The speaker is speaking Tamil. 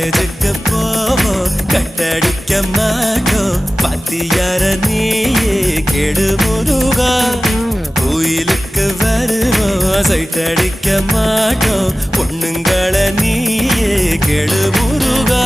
காலேஜுக்கு போவோம் கட்டடிக்க மாட்டோம் பாத்தியார நீயே கெடு முருகா கோயிலுக்கு வருவோம் சைட்டடிக்க மாட்டோம் பொண்ணுங்களை நீயே கெடு முருகா